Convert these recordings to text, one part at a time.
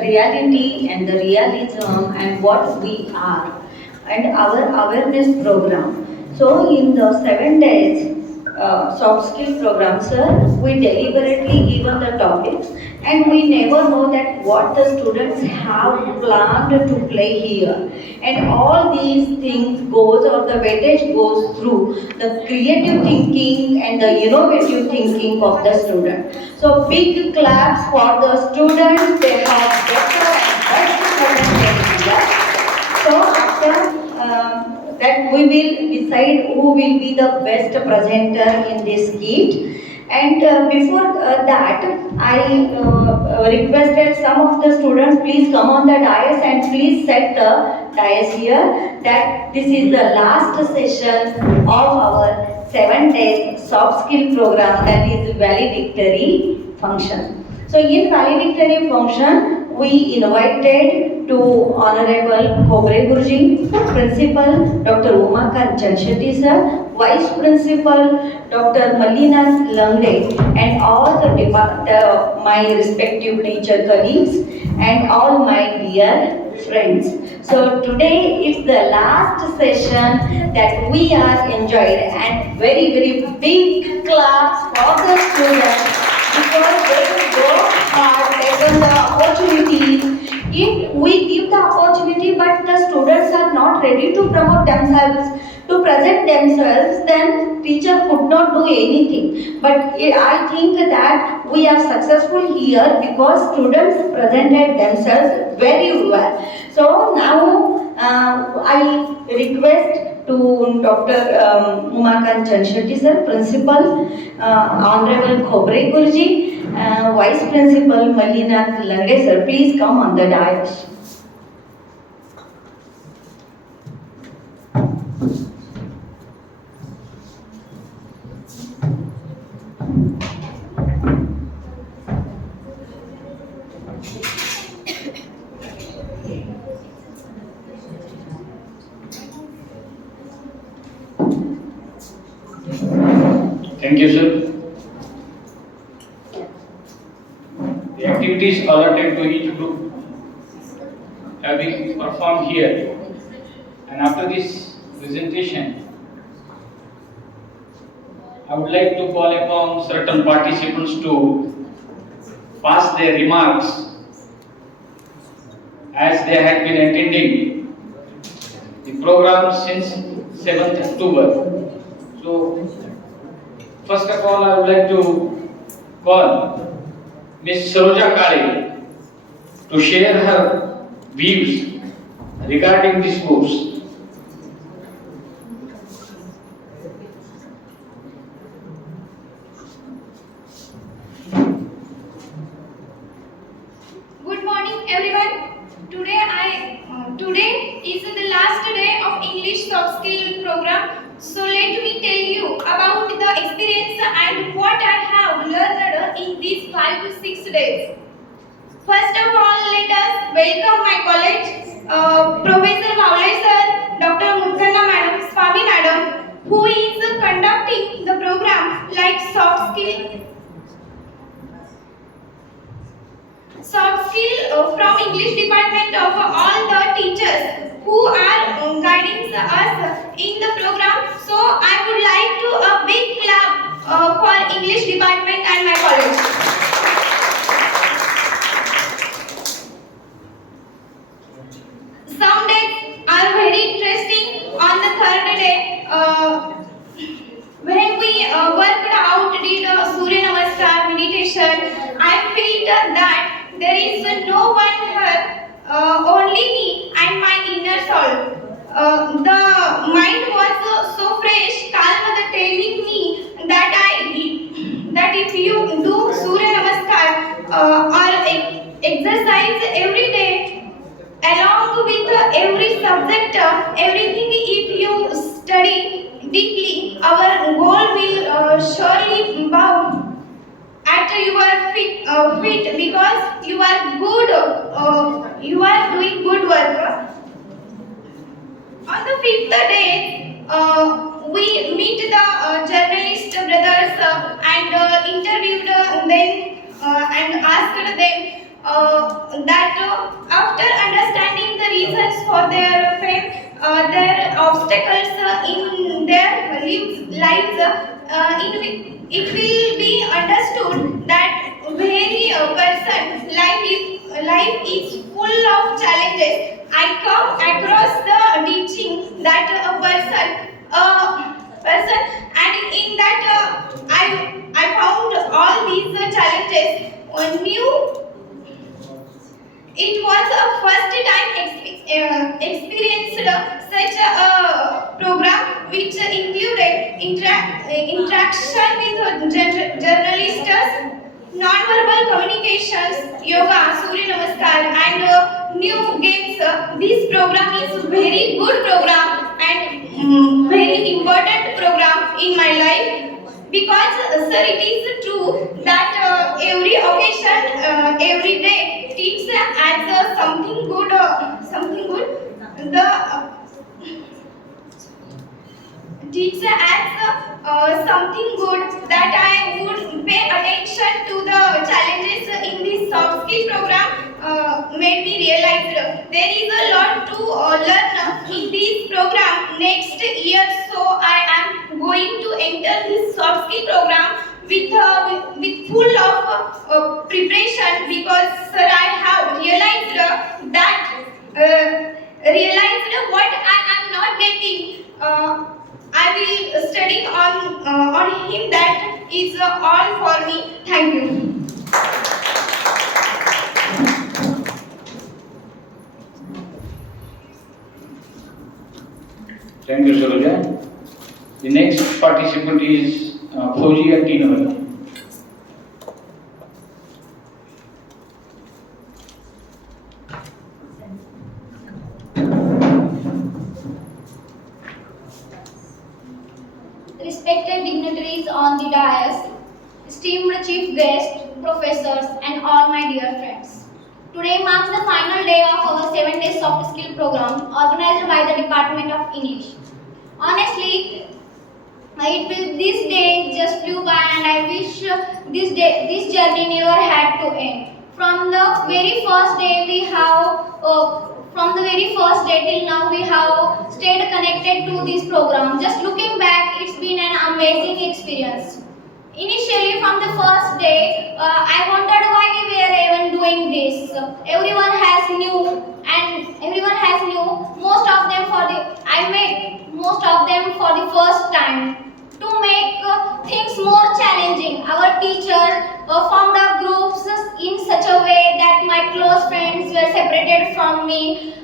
reality and the realism and what we are and our awareness program. So in the 7 days soft skill program, sir, we deliberately given the topics and we never know that what the students have planned to play here. And all these things goes or the weightage goes through the creative thinking and the innovative thinking of the student. So big claps for the students. They have better and best presentation. So after that we will decide who will be the best presenter in this kit. And before that, I requested some of the students please come on the dais and please set the dais here that this is the last session of our 7 days soft skill program, that is valedictory function. So in valedictory function, we invited to Honorable Khobre Gurji, Principal Dr. Umakant Jamsheti sir, Vice Principal Dr. Malinath Langde, and all my respective teacher colleagues and all my dear friends. So today is the last session that we are enjoyed, and very big claps for the students because they will work hard, taken the opportunities. If we give the opportunity but the students are not ready to promote themselves, to present themselves, then teacher could not do anything. But I think that we are successful here because students presented themselves very well. So now I request to Dr. Umakant Jamsheti sir, Principal, Honorable Khobre Gurji, Vice Principal Malinath Langde sir, please come on the dais. Thank you, sir. The activities allotted to each group have been performed here. And after this presentation, I would like to call upon certain participants to pass their remarks as they had been attending the program since 7th October. So, first of all, I would like to call Ms. Saroja Kale to share her views regarding this course. Good morning, everyone. Today is the last day of English soft skill program. So let me tell you about the experience and what I have learned in these 5 to 6 days. First of all, let us welcome my college, Professor Bhavle sir, Dr. Muthanna madam, Swami madam, who is conducting the program like soft skill from English department of all the teachers who are guiding us in the program. So I would like to a big clap for English department and my college. Some days are very interesting. On the third day, when we worked out, did Surya Namaskar meditation, I felt that there is no one here, only me and my inner soul. The mind was so fresh, calm, telling me that if you do Surya Namaskar or exercise every day, along with every subject, everything, if you study deeply, our goal will surely bow at your feet because you are good, you are doing good work. On the fifth day, we meet the journalist brothers and interviewed them and asked them that for their friends, their obstacles in their lives. It will be understood that very person life is full of challenges. I come across the teaching that a person, and in that I found all these challenges new. It was a first time experienced such a program which included interaction with journalists, non-verbal communications, yoga, Surya Namaskar, and new games. This program is very good program and very important program in my life. Because, sir, it is true that every occasion, every day, teach as something good, something good. The teach as something good that I would pay attention to the challenges in this soft skill program. Made me realize there is a lot to learn in this program next year. So I am going to enter this soft skill program with full of preparation, because sir, I have realized that realized what I am not getting. I will study on him. That is all for me. Thank you. Thank you, Suroja. The next participant is Fauziya Tinwala. Respected dignitaries on the dais, esteemed chief guests, professors, and all my dear friends. Today marks the final day of our 7-day soft skill program organized by the Department of English. Honestly, this day just flew by, and I wish this journey never had to end. From the very first day till now, we have stayed connected to this program. Just looking back, it's been an amazing experience. Initially, from the first day, I wondered why we were even doing this. Everyone has new. I met most of them for the first time. To make things more challenging, our teachers formed up groups in such a way that my close friends were separated from me.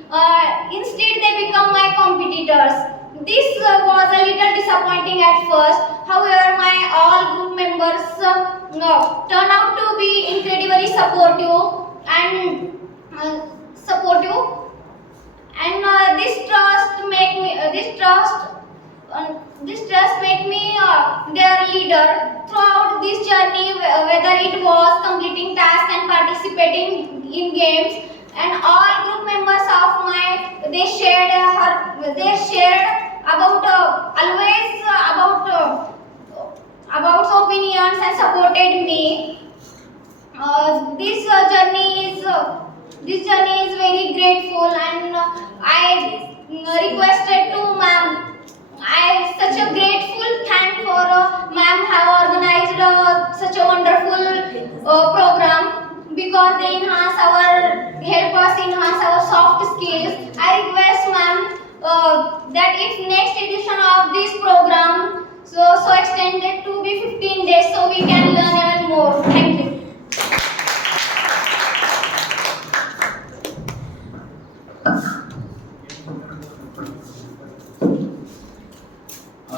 Instead, they become my competitors. This was a little disappointing at first. However, my all group members turned out to be incredibly supportive and this trust make me their leader throughout this journey, whether it was completing tasks and participating in games. And all group members of they shared about always about opinions and supported me. This journey is very grateful, and I requested to ma'am. I such a grateful thank for ma'am have organized such a wonderful program, because they help us enhance our soft skills. I request ma'am that if next edition of this program so extended to be 15 days, so we can learn even more. Thank you.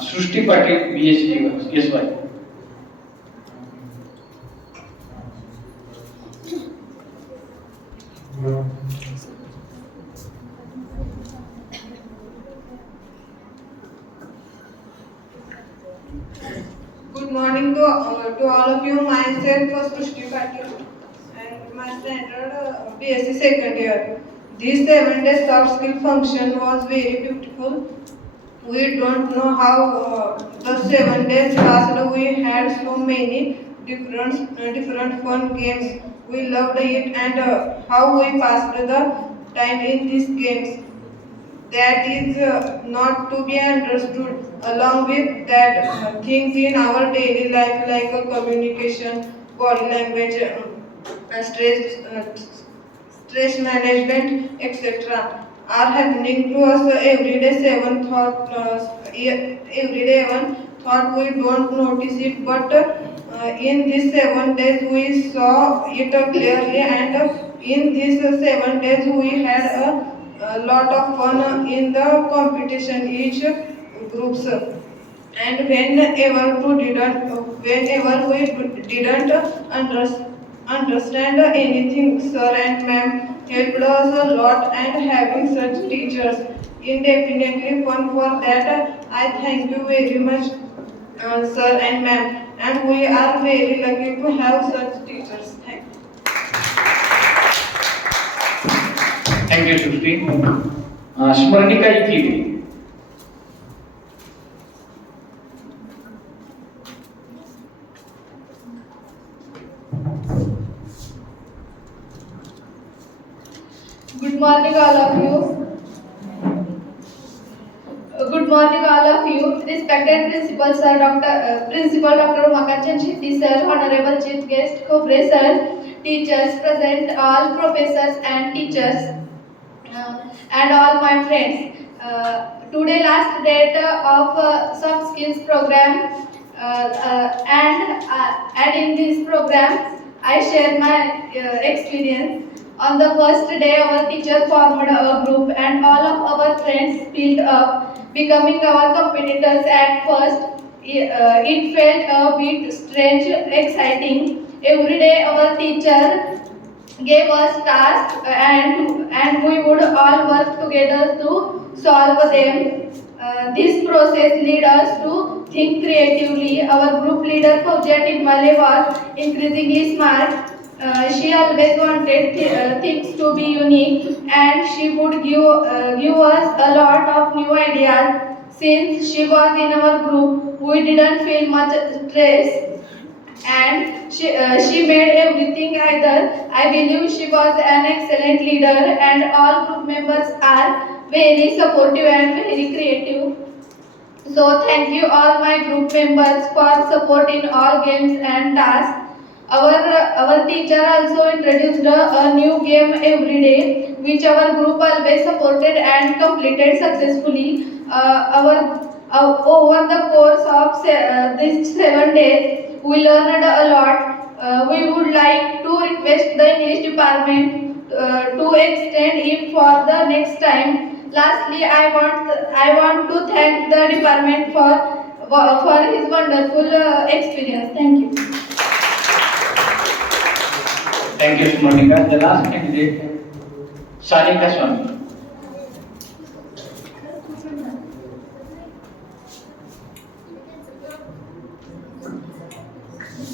Srushti Patil, BSc, yes, why? Good morning to all of you. Myself Srushti Patil and my standard BSc second year. This 7-day soft skill function was very beautiful. We don't know how the 7 days passed. We had so many different fun games. We loved it, and how we passed the time in these games. that is not to be understood. Along with that, things in our daily life like communication, body language, stress, stress management, etc. are happening to us every day. Every day one thought we don't notice it, but in these 7 days we saw it clearly, and in these 7 days we had a lot of fun in the competition each groups. And whenever we didn't understand anything, sir and ma'am helped us a lot, and having such teachers indefinitely fun for that. I thank you very much, sir and ma'am, and we are very lucky to have such teachers. Thank you. Thank you, Srishti. Smarnika Ikili. Good morning, all of you. Good morning, all of you. Respected Principal Sir, Principal Dr. Umakant Shetty Sir, Honorable Chief Guest, Khobre Sir, teachers present, all professors and teachers, and all my friends. Today, last date of soft skills program, and in this program, I share my experience. On the first day, our teacher formed a group, and all of our friends split up, becoming our competitors at first. It felt a bit strange, exciting. Every day, our teacher gave us tasks, and we would all work together to solve them. This process led us to think creatively. Our group leader Fauzia Tigmale was increasingly smart. She always wanted things to be unique, and she would give us a lot of new ideas. Since she was in our group, we didn't feel much stress, and she made everything either. I believe she was an excellent leader, and all group members are very supportive and very creative. So thank you all my group members for support in all games and tasks. Our teacher also introduced a new game every day, which our group always supported and completed successfully. Over the course of these 7 days, we learned a lot. We would like to request the English department to extend it for the next time. Lastly, I want to thank the department for his wonderful experience. Thank you. Thank you, Smarnika. The last candidate, Sanika Swami.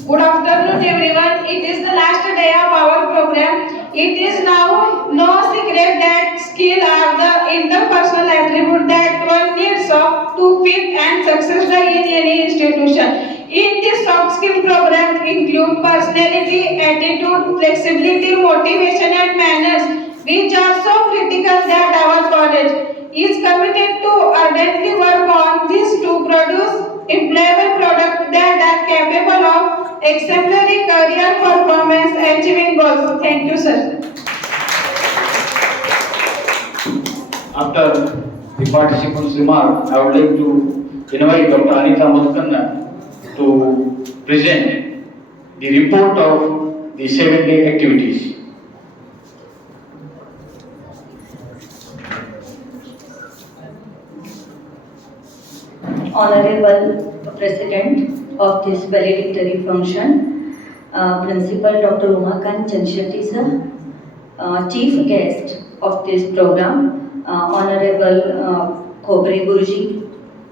Good afternoon, everyone. It is the last day of our program. It is now no secret that skills are the interpersonal attribute that one needs to fit and success in any institution. In this soft skill program include personality, attitude, flexibility, motivation and manners, which are so critical that our college is committed to ardently work on this to produce employable products that are capable of exemplary career performance achieving goals. Thank you, sir. After the participants' remark, I would like to invite Dr. Anita Mutkanna to present the report of the 7-day activities. Honorable President of this valedictory function, Principal Dr. Umakant Shetty sir, Chief Guest of this program, Honorable Khobre Guruji,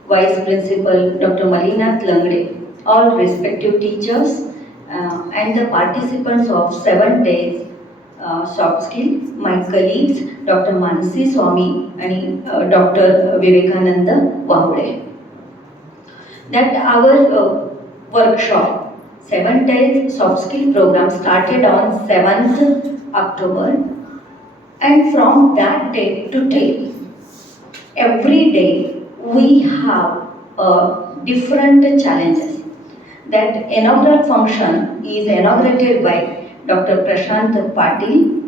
Vice Principal Dr. Malinath Langde, all respective teachers, and the participants of 7 days soft skill, my colleagues Dr. Mansi Swami and Dr. Vivekananda Vahude. That our workshop, 7 days soft skill program started on 7th October, and from that day to date, every day we have different challenges. That inaugural function is inaugurated by Dr. Prashant Patil.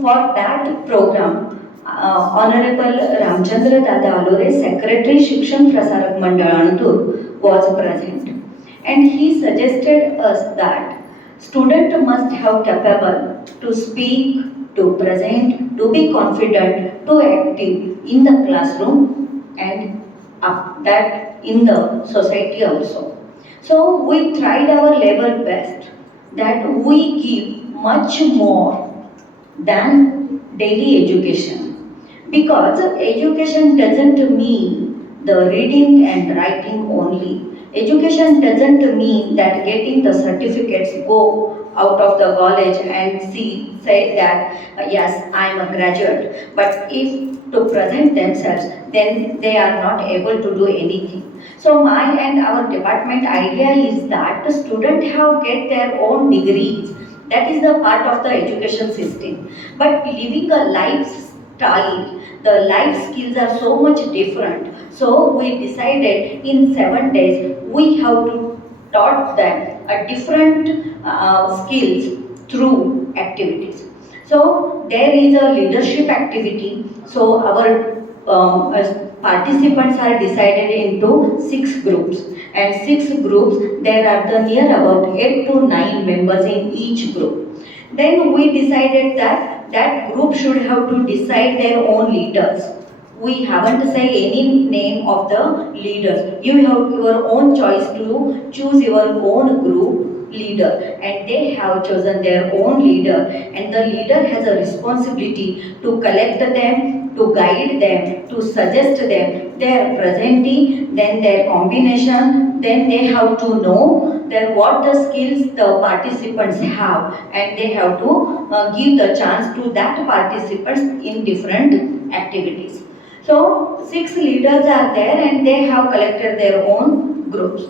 For that program, Honorable Ramchandra Dada Alure, Secretary Shikshan Prasarak Mandal Antur, was present. And he suggested us that student must have capable to speak, to present, to be confident, to active in the classroom and that in the society also. So we tried our level best that we give much more than daily education, because education doesn't mean the reading and writing only. Education doesn't mean that getting the certificates, go out of the college and say that yes, I am a graduate, but if to present themselves, then they are not able to do anything. So my and our department idea is that the student have get their own degrees. That is the part of the education system. But living a lifestyle, the life skills are so much different. So we decided in 7 days we have to taught them a different skills through activities. So there is a leadership activity. So our participants are decided into 6 groups, and 6 groups there are the near about 8 to 9 members in each group. Then we decided that that group should have to decide their own leaders. We haven't say any name of the leaders. You have your own choice to choose your own group leader, and they have chosen their own leader, and the leader has a responsibility to collect them, to guide them, to suggest them their presenting, then their combination, then they have to know then what the skills the participants have, and they have to give the chance to that participants in different activities. So 6 leaders are there and they have collected their own groups.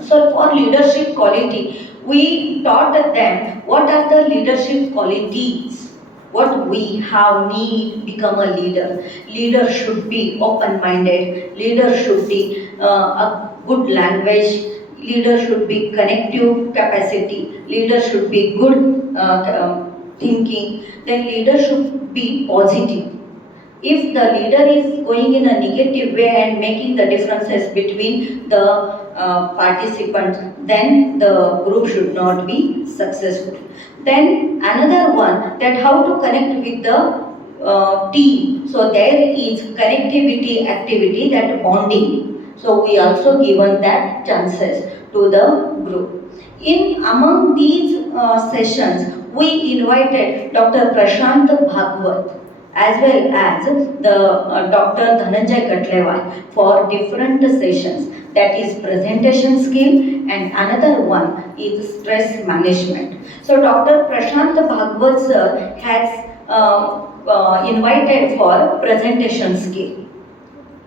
So for leadership quality, we taught them what are the leadership qualities, what we have need become a leader. Leader should be open-minded, leader should be a good language, leader should be connective capacity, leader should be good thinking, then leader should be positive. If the leader is going in a negative way and making the differences between the participants, then the group should not be successful. Then another one, that how to connect with the team. So there is connectivity activity, that bonding. So we also given that chances to the group. In among these sessions, we invited Dr. Prashant Bhagwat as well as the Dr. Dhananjay Katlewal for different sessions, that is presentation skill, and another one is stress management. So Dr. Prashant Bhagwat sir has invited for presentation skill.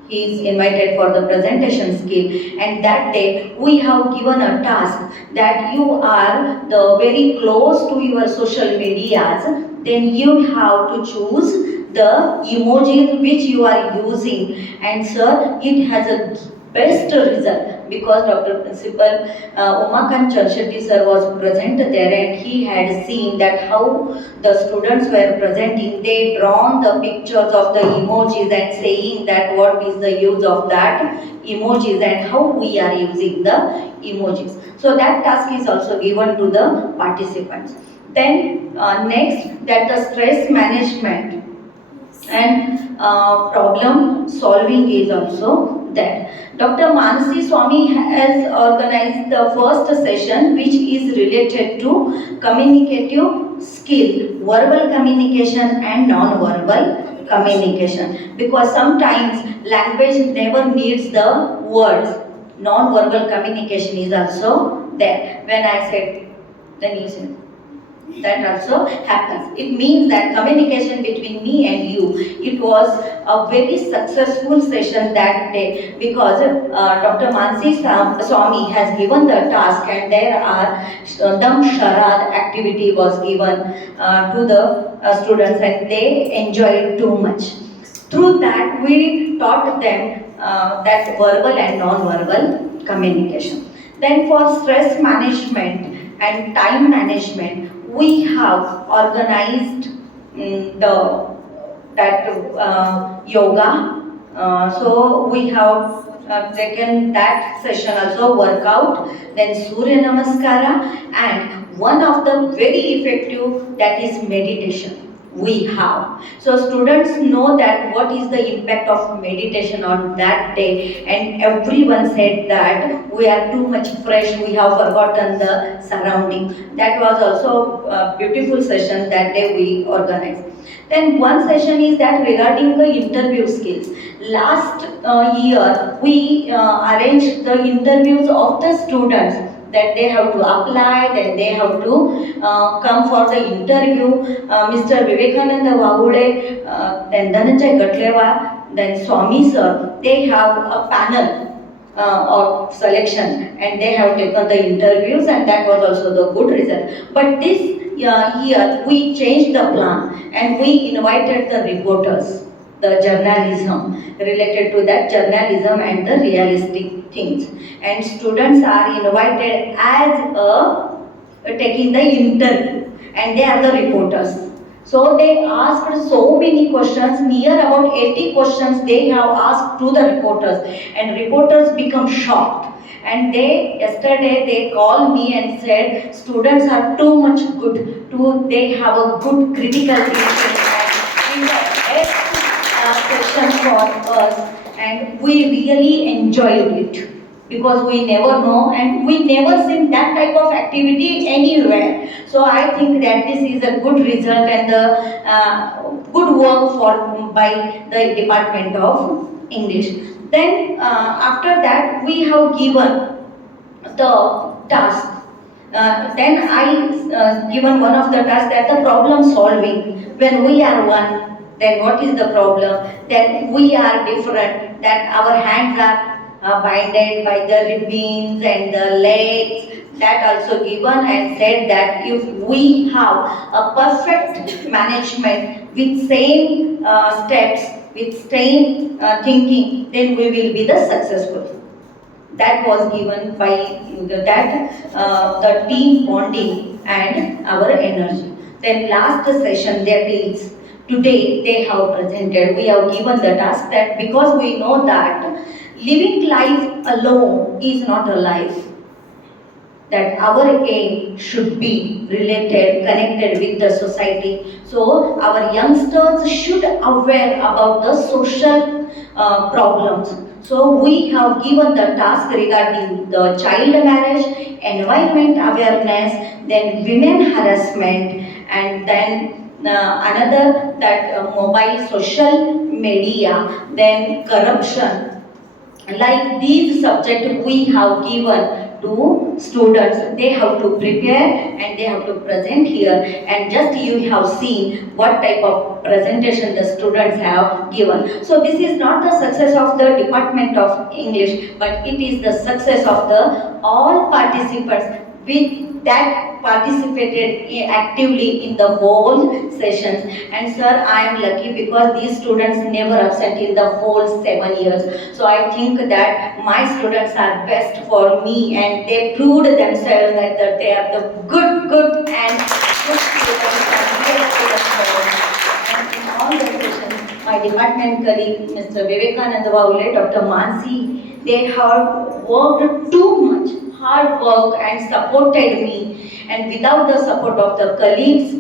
He is invited for the presentation skill, and that day we have given a task that you are the very close to your social medias, then you have to choose the emojis which you are using, and sir, it has a best result because Dr. Principal Umakant Chanshetty sir was present there, and he had seen that how the students were presenting. They drawn the pictures of the emojis and saying that what is the use of that emojis and how we are using the emojis. So that task is also given to the participants. Then next, that the stress management and problem solving is also there. Dr. Manasi Swami has organized the first session which is related to communicative skill, verbal communication and non-verbal communication, because sometimes language never needs the words. Non-verbal communication is also there. When I said, then you said, that also happens. It means that communication between me and you, it was a very successful session that day, because Dr. Mansi Swami has given the task, and there are Dam Sharad activity was given to the students, and they enjoyed too much. Through that, we taught them that verbal and non-verbal communication. Then for stress management and time management, we have organized yoga. So we have taken that session also workout, then Surya Namaskara, and one of the very effective, that is meditation we have. So students know that what is the impact of meditation on that day, and everyone said that we are too much fresh, we have forgotten the surrounding. That was also a beautiful session that day we organized. Then one session is that regarding the interview skills. Last year we arranged the interviews of the students, that they have to apply, then they have to come for the interview. Mr. Vivekananda Vahude, then Dhananjay Gatlewar, then Swami sir, they have a panel of selection, and they have taken the interviews, and that was also the good result. But this year we changed the plan, and we invited the reporters, the journalism, related to that journalism and the realistic things, and students are invited as taking the interview, and they are the reporters. So they asked so many questions, near about 80 questions they have asked to the reporters, and reporters become shocked. And yesterday they called me and said students are too much good, they have a good critical thinking, and in the best session for us, and we really enjoyed it, because we never know and we never seen that type of activity anywhere. So I think that this is a good result and the good work by the Department of English. Then after that we have given the task. Then I given one of the tasks, that the problem solving. When we are one, then what is the problem? Then we are different, that our hands are binded by the ribbons and the legs. That also given, and said that if we have a perfect management with same steps, with same thinking, then we will be the successful. That was given by the team bonding and our energy. Then last session, that is today they have presented, we have given the task, that because we know that living life alone is not a life, that our aim should be related, connected with the society. So our youngsters should aware about the social problems. So we have given the task regarding the child marriage, environment awareness, then women harassment, and then another that mobile social media, then corruption. Like these subjects we have given to students, they have to prepare and they have to present here, and just you have seen what type of presentation the students have given. So this is not the success of the Department of English, but it is the success of the all participants with that participated actively in the whole sessions. And sir, I am lucky because these students never absent in the whole 7 years. So I think that my students are best for me, and they proved themselves that they are the good and good students and great students. And in all the sessions, my department colleague, Mr. Vivekananda Vahude, Dr. Mansi, they have worked too much hard work and supported me, and without the support of the colleagues,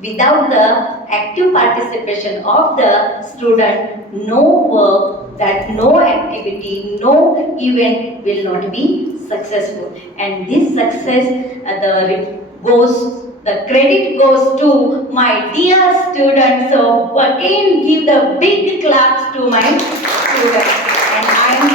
without the active participation of the student, no work, that no activity, no event will not be successful. And this success, the credit goes to my dear students. So again, give the big claps to my students. And I am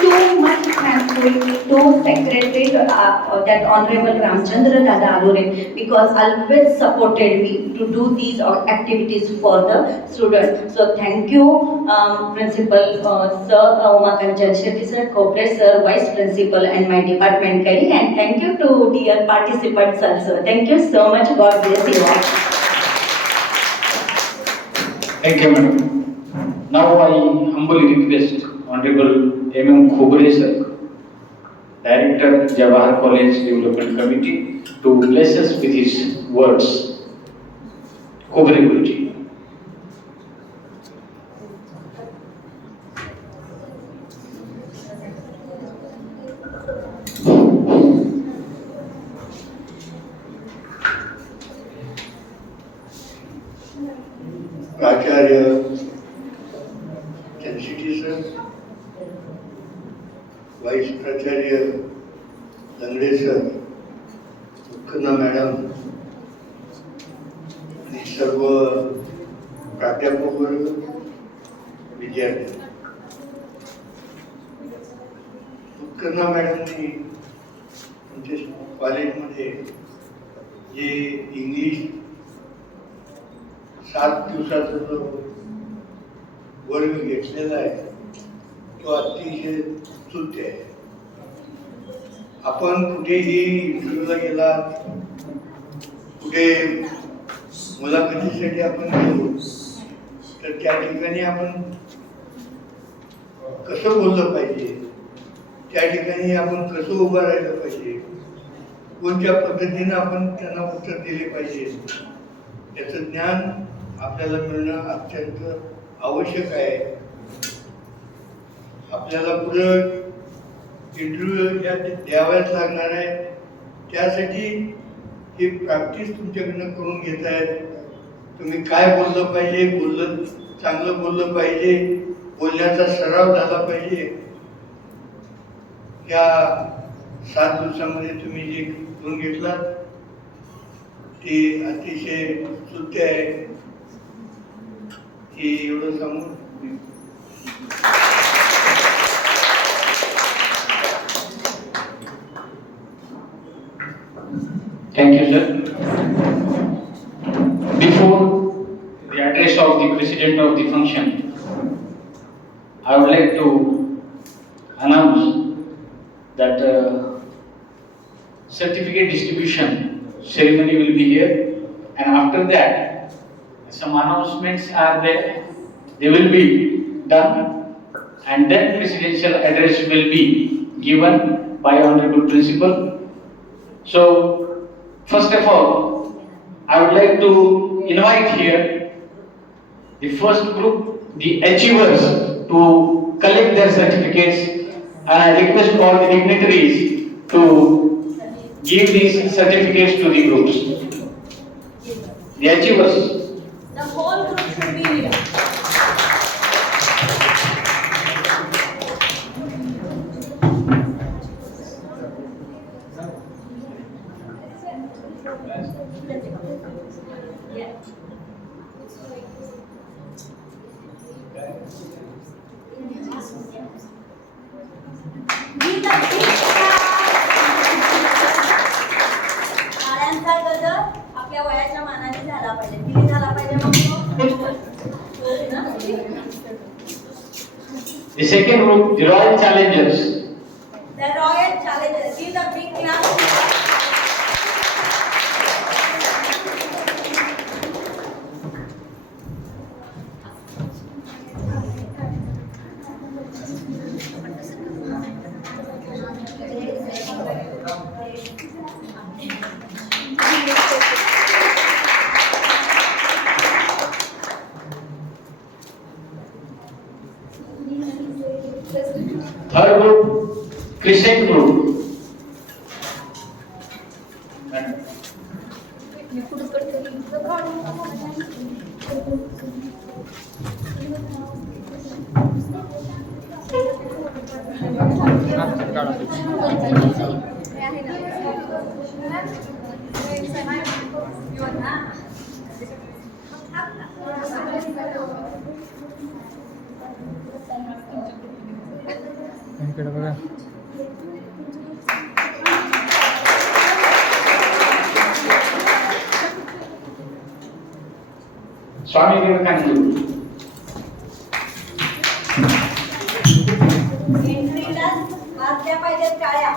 too much thankful to Secretary, that Honorable Ramchandra Dada Arore, because always supported me to do these activities for the students. So thank you, Principal Sir Umakant Shetty Sir, Corporate Sir, Vice Principal, and my department colleague, and thank you to dear participants also. Thank you so much. God bless you all. Thank you, madam. Now I humbly request Honorable M.M. Khobre sir, Director Jawahar College Development Committee, to bless us with his words. Khobre Guruji. प्राचार्य चंद्रशेट्टी sir, vice प्राचार्य लंगडे sir, मुख्यना madam आणि सर्व प्राध्यापक वर्ग, विद्यार्थी. मुख्यना मॅडमनी आमच्या कॉलेजमध्ये जे English 7 दिवसाचा जो वर्ग घेतलेला आहे तो अतिशय स्तुत्य आहे. आपण कुठेही इंटरव्ह्यूला गेला, कुठे मुलाखतीसाठी आपण गेलो तर त्या ठिकाणी आपण कसं बोललं पाहिजे, त्या ठिकाणी आपण कसं उभं राहिलं पाहिजे, कोणत्या पद्धतीनं आपण त्यांना उत्तर दिले पाहिजे, याचं ज्ञान आपल्याला मिळणं अत्यंत आवश्यक आहे. आपल्याला पुढं इंटरव्ह्यू या द्याव्याच लागणार आहे, त्यासाठी ही प्रॅक्टिस तुमच्याकडनं करून घेत आहेत. तुम्ही काय बोललं पाहिजे, चांगलं बोललं पाहिजे, बोलण्याचा सराव झाला पाहिजे. या 7 दिवसामध्ये तुम्ही जे करून घेतलात ते अतिशय स्तुत्य आहे. की एवढं सांगून Thank you, sir. Before the address of the president of the function, I would like to announce that certificate distribution ceremony will be here, and after that, some announcements are there. They will be done, and then presidential address will be given by Honorable Principal. So, first of all, I would like to invite here the first group, the achievers, to collect their certificates, and I request all the dignitaries to give these certificates to the groups. The achievers. The whole group should be here. शाळांचा गजर आपल्या वयाच्या मानाने झाला पाहिजे. किती झाला पाहिजे मग The second group, the Royal Challengers. The Royal Challengers. Give a big clap. Third group, Crescent group. Swami Vivekananda group. एंट्रीला वाजल्या पाहिजेत टाळ्या.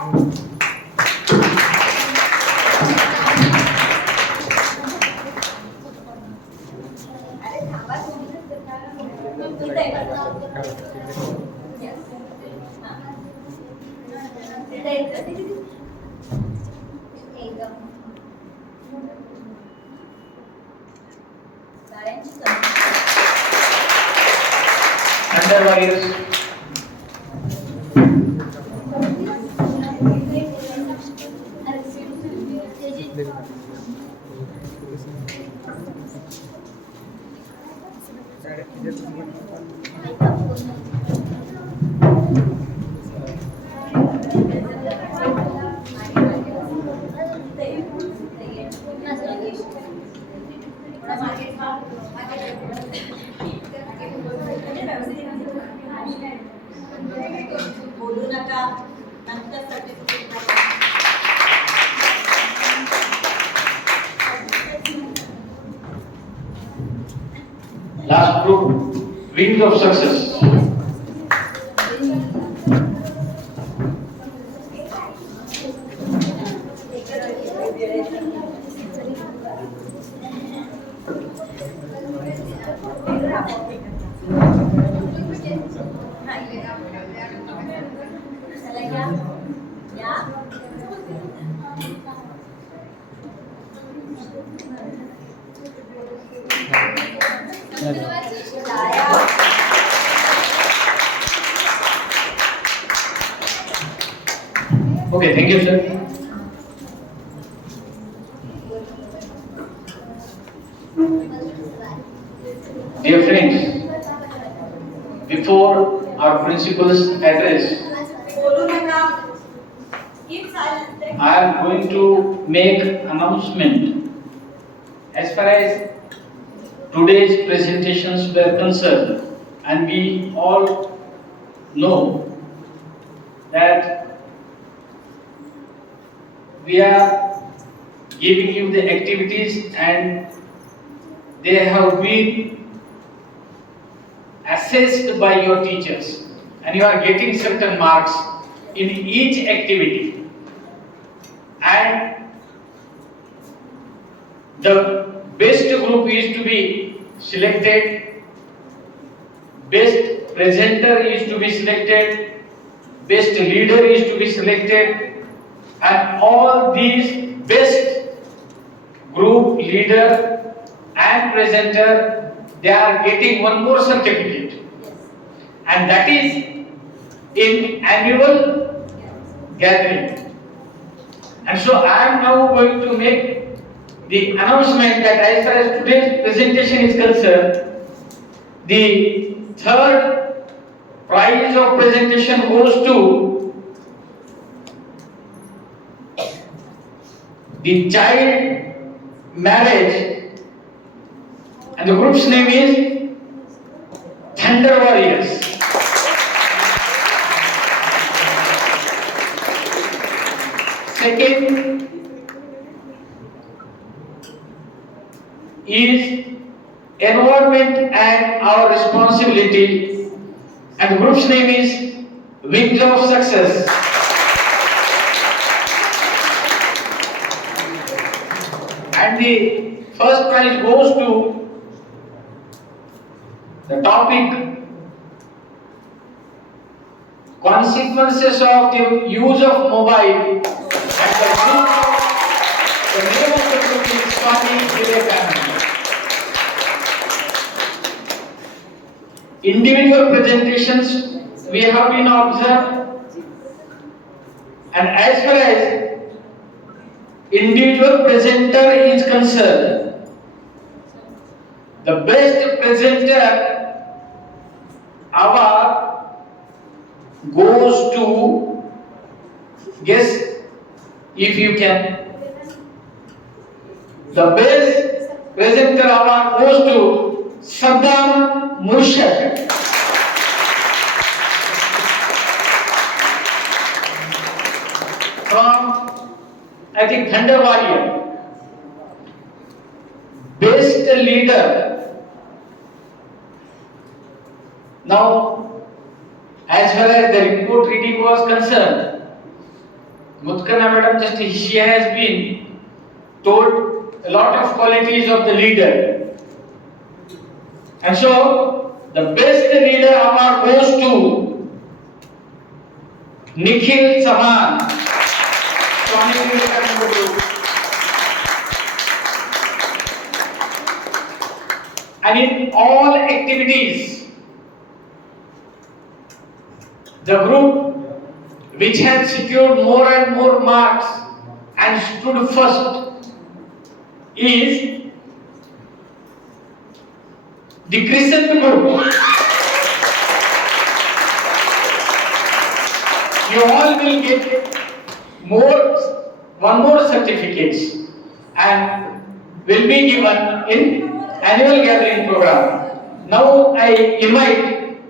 अरे थांबा तुम्ही. इथं आहे बघा. Yes. हां. इथं यायचं. एकदम. टाळ्यांची संधी. Thunder Warriors. बोलू नका नंतर certificate Last group, Wings of Success. चला या या Okay, thank you, sir. Dear friends, before our principal's address, बोलू नका keep silent. I am going to make announcement. As far as today's presentations were concerned, and we all know that we are giving you the activities and they have been assessed by your teachers and you are getting certain marks in each activity, and the best group is to be selected, best presenter is to be selected, best leader is to be selected, and all these best group leader and presenter, they are getting one more certificate, and that is in annual gathering. And so I am now going to make the announcement that as far as today's presentation is concerned, the third prize of presentation goes to the child marriage, and the group's name is Thunder Warriors. Second is environment and our responsibility, and the group's name is Wings of Success. And the first prize goes to the topic consequences of the use of mobile, and the name of the group is Swami Vivekananda. Individual presentations we have been observed, and as far as individual presenter is concerned, the best presenter award goes to, guess if you can, the best presenter award goes to Saddam Murshid. From, I think, Thunder Warrior. Best leader. Now, as far as the report reading was concerned, Mutkana madam, just she has been told a lot of qualities of the leader. And so, The best leader award goes to Nikhil Saman. And in all activities, the group which has secured more and more marks and stood first is the Crescent group. You all will get one more certificates and will be given in annual gathering program. Now I invite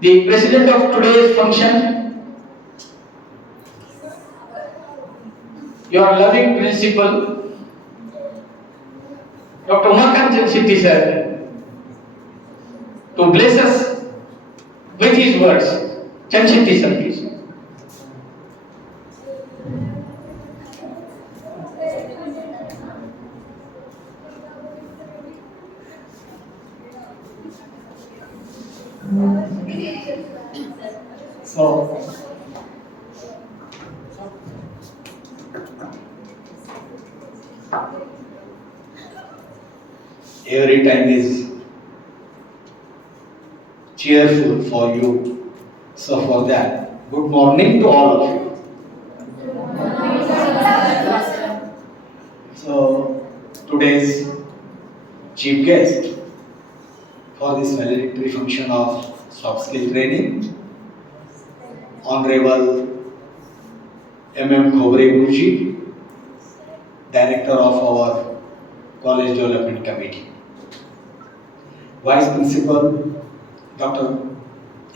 the president of today's function, your loving principal, Dr. Umakant Shetty sir, to bless us with his words. Shetty sir, please. So, every time is cheerful for you. So for that, good morning to all of you. So today's chief guest for this valedictory function of soft skill training, Honorable M.M. Khobare Guruji, Director of our College Development Committee, Vice Principal Dr.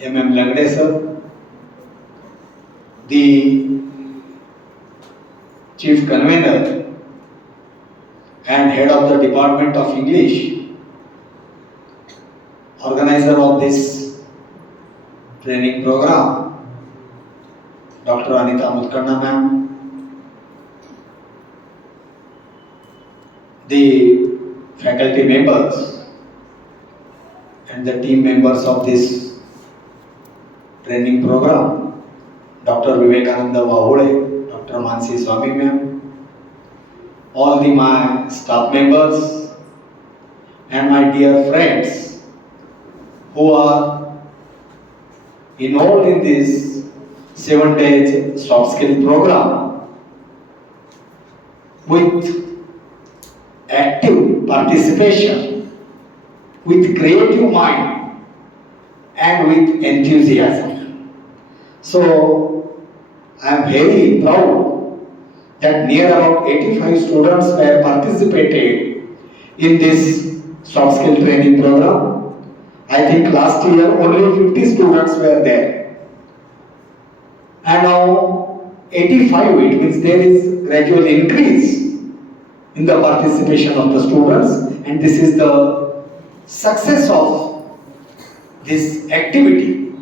M.M. Langde sir, the Chief Convener and Head of the Department of English, organizer of this training program, Dr. Anita Mutkanna ma'am, the faculty members and the team members of this training program, Dr. Vivekananda Vahule, Dr. Mansi Swami ma'am, all my staff members and my dear friends who are involved in this 7 days soft skill program with active participation, with creative mind and with enthusiasm. So I am very proud that near about 85 students were participated in this soft skill training program. I think last year only 50 students were there. And now 85, it means there is gradual increase in the participation of the students, and this is the success of this activity.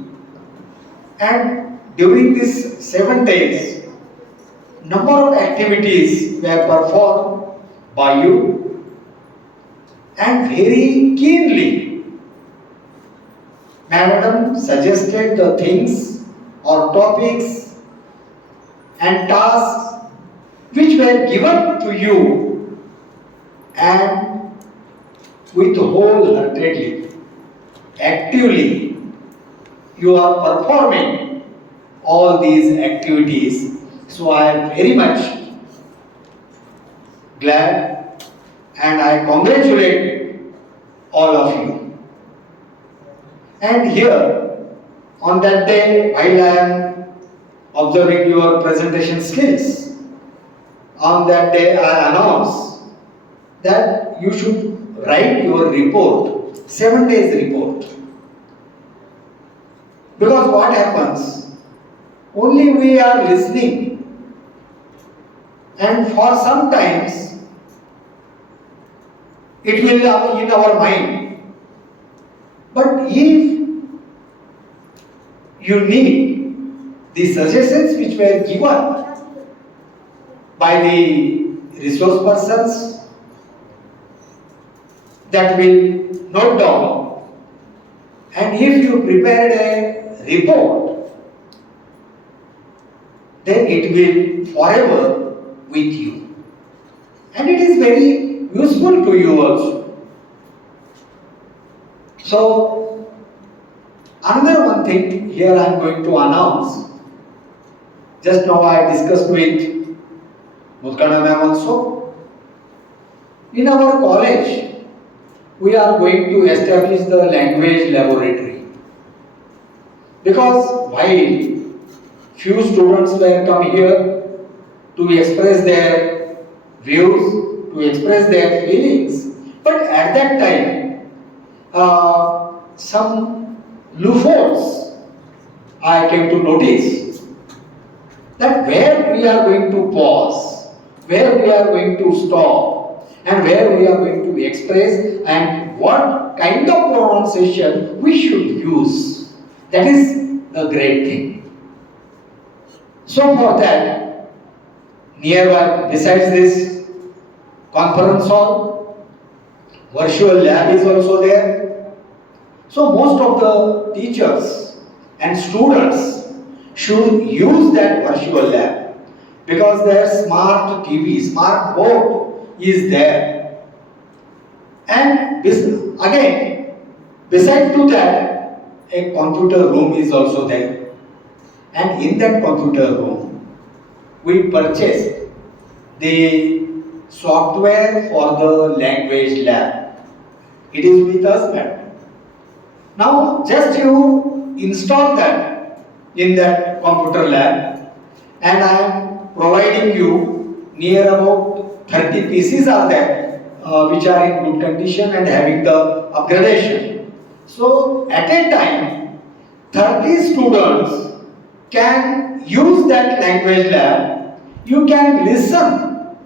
And during these 7 days, number of activities were performed by you, and very keenly Madam suggested the things or topics and tasks which were given to you, and with wholeheartedly, actively, you are performing all these activities. So I am very much glad and I congratulate all of you. And here, on that day, while I am observing your presentation skills, on that day I announce that you should write your report, 7 days report. Because what happens, only we are listening, and for some times it will be in our mind. But if you need the suggestions which were given by the resource persons, that will note down And if you prepared a report, then it will forever with you. And it is very useful to you also. So, another one thing here I am going to announce. Just now I discussed with Mutkana ma'am also. In our college, we are going to establish the language laboratory. Because while few students were come here to express their views, to express their feelings, but at that time, some loopholes I came to notice, that where we are going to pause, where we are going to stop, and where we are going to express, and what kind of pronunciation we should use. That is a great thing. So for that, nearby, besides this conference hall, virtual lab is also there. So most of the teachers and students should use that virtual lab, because their smart TV, smart board is there. And again, beside to that, a computer room is also there. And in that computer room, we purchased the software for the language lab. It is with us, madam. Now, just you install that in that computer lab, and I am providing you near about 30 pieces are there, which are in good condition and having the upgradation. So, at a time, 30 students can use that language lab. You can listen,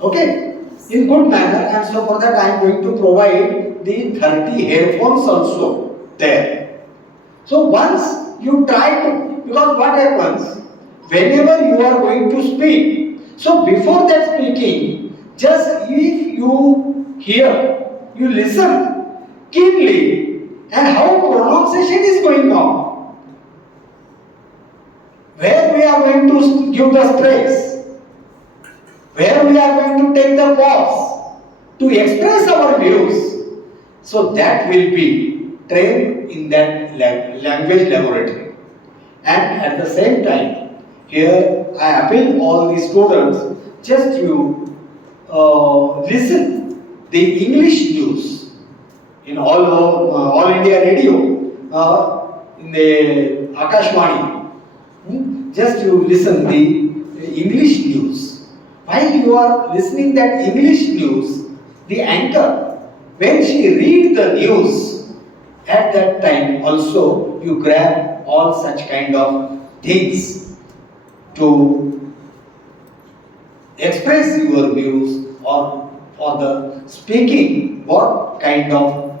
okay, in good manner, and so for that I am going to provide the 30 headphones also there. So once you try to, because what happens, whenever you are going to speak, so before that speaking, just if you hear, you listen keenly, and how pronunciation is going on. Where we are going to give the stress, where we are going to take the pause to express our views. So that will be trained in that language laboratory. And at the same time, here I appeal all the students, just you listen the English news in all India radio, in the Akashvani. Just you listen the English news. While you are listening that English news, the anchor, when she read the news, at that time also you grab all such kind of things to express your views, or for the speaking, what kind of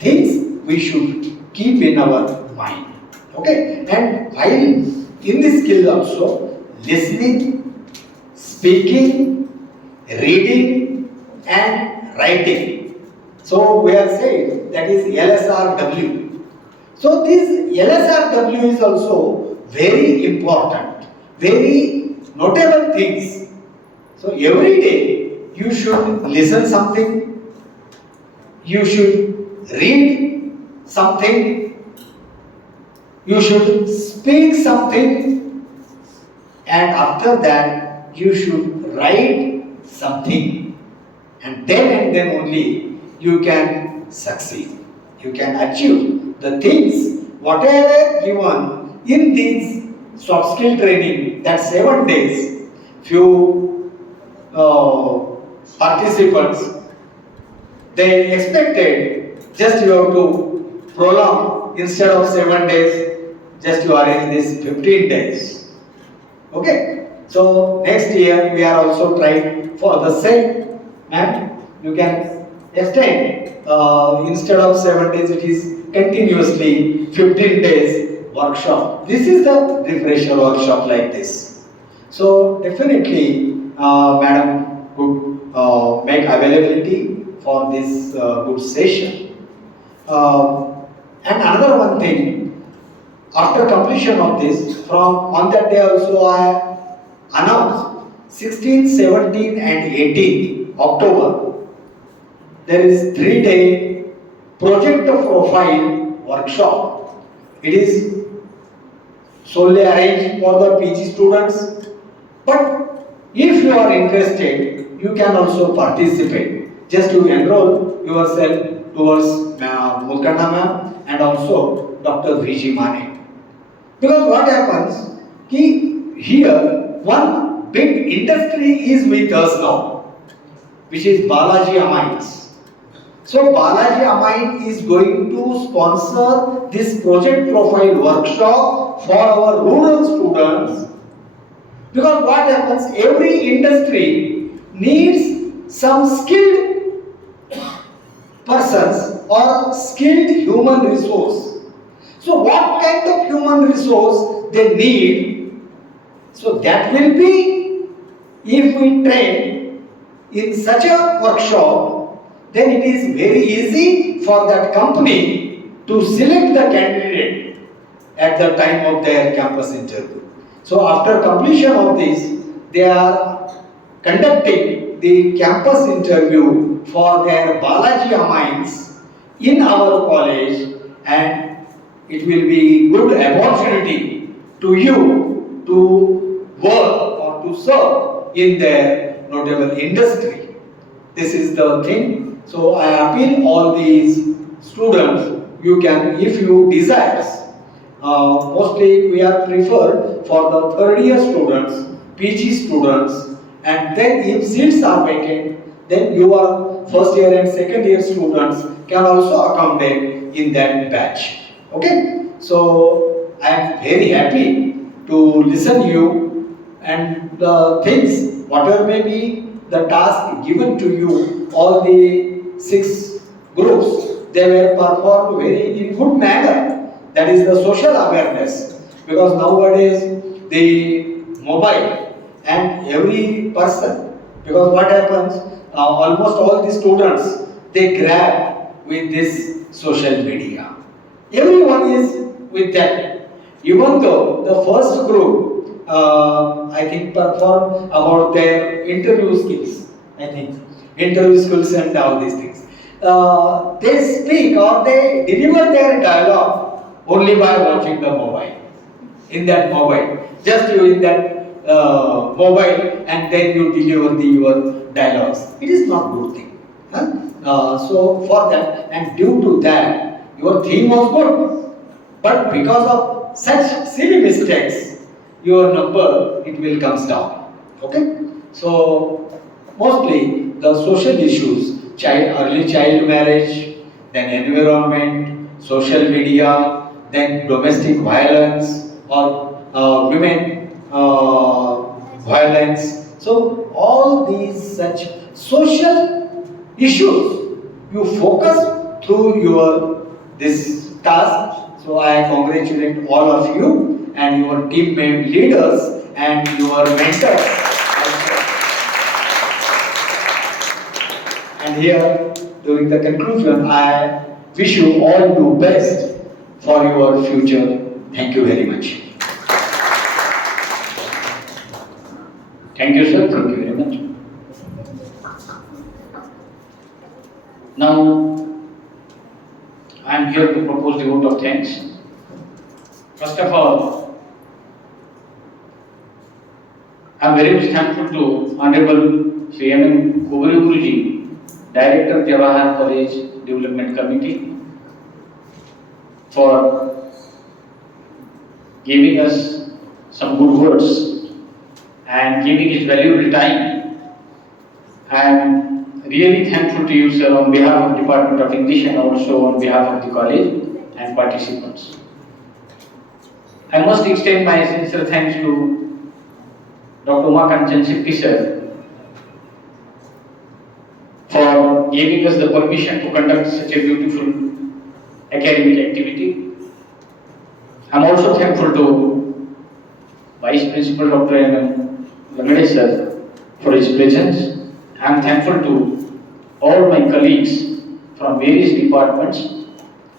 things we should keep in our mind. Okay, and while in this skill also, listening, speaking, reading, and writing. So we are saying that is LSRW. So this LSRW is also very important, very notable things. So every day you should listen something, you should read something, you should speak something, and after that you should write something, and then only you can succeed. You can achieve the things whatever given in these soft skill training, that 7 days. Few participants, they expected just you have to prolong, instead of 7 days, just you arrange this 15 days. Okay, so next year we are also trying for the same, and you can extend, instead of 7 days, it is continuously 15 days workshop. This is the refresher workshop like this. So definitely madam could make availability for this good session. And another one thing, after completion of this, from on that day also I announced 16, 17 and 18 October, there is 3-day project profile workshop. It is solely arranged for the PG students, but if you are interested, you can also participate. Just to enroll yourself towards Mulkanda ma'am and also Dr. V.G. Mane. Because what happens, here one big industry is with us now, which is Balaji Amines. So Balaji Amine is going to sponsor this project profile workshop for our rural students. Because what happens, every industry needs some skilled persons or skilled human resource. So what kind of human resource they need? So that will be, if we train in such a workshop, then it is very easy for that company to select the candidate at the time of their campus interview. So after completion of this, they are conducting the campus interview for their Balaji Amines in our college, and it will be good opportunity to you to work or to serve in their notable industry. This is the thing. So I appeal all these students, you can, if you desire, mostly we are preferred for the third year students, PG students, and then if seats are vacant, then your first year and second year students can also accommodate in that batch. Okay, so I am very happy to listen to you, and the things, whatever may be the task given to you, all the 6 groups, they were performed very in good manner. That is the social awareness, because nowadays the mobile and every person, because what happens, almost all the students, they grab with this social media. Everyone is with that. Even though the first group, I think, performed about their interview skills, I think, interview skills and all these things. They speak or they deliver their dialogue only by watching the mobile. In that mobile, just you in that mobile, and then you deliver your dialogues. It is not good thing. So for that, and due to that, your theme was good, but because of such silly mistakes, your number, it will comes down. Okay? So mostly the social issues, early child marriage, then environment, social media, then domestic violence or women violence. So all these such social issues you focus through your this task. So I congratulate all of you and your team leaders and your mentors. And here, during the conclusion, I wish you all the best for your future. Thank you very much. Thank you, sir. Thank you very much. Now, I am here to propose the vote of thanks. First of all, I am very much thankful to Honorable Sri M. Kobari Guruji, Director Jawahar College Development Committee, for giving us some good words and giving his valuable time. I am really thankful to you, sir, on behalf of Department of English and also on behalf of the college and participants. I must extend my sincere thanks to Dr. Umakant Shetty, sir, for giving us the permission to conduct such a beautiful academic activity. I am also thankful to Vice Principal Dr. M. Lamade, sir, for his presence. I am thankful to all my colleagues from various departments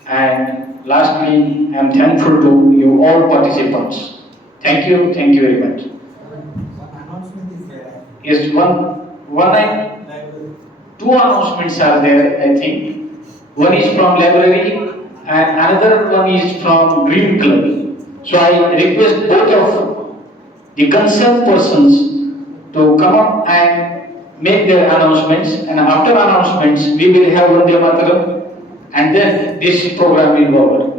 And lastly, I am thankful to you all participants. Thank you very much. Yes, two announcements are there, I think. One is from library and another one is from Green Club. So I request both of the concerned persons to come up and make their announcements, and after announcements we will have Vande Mataram and then this program will go over.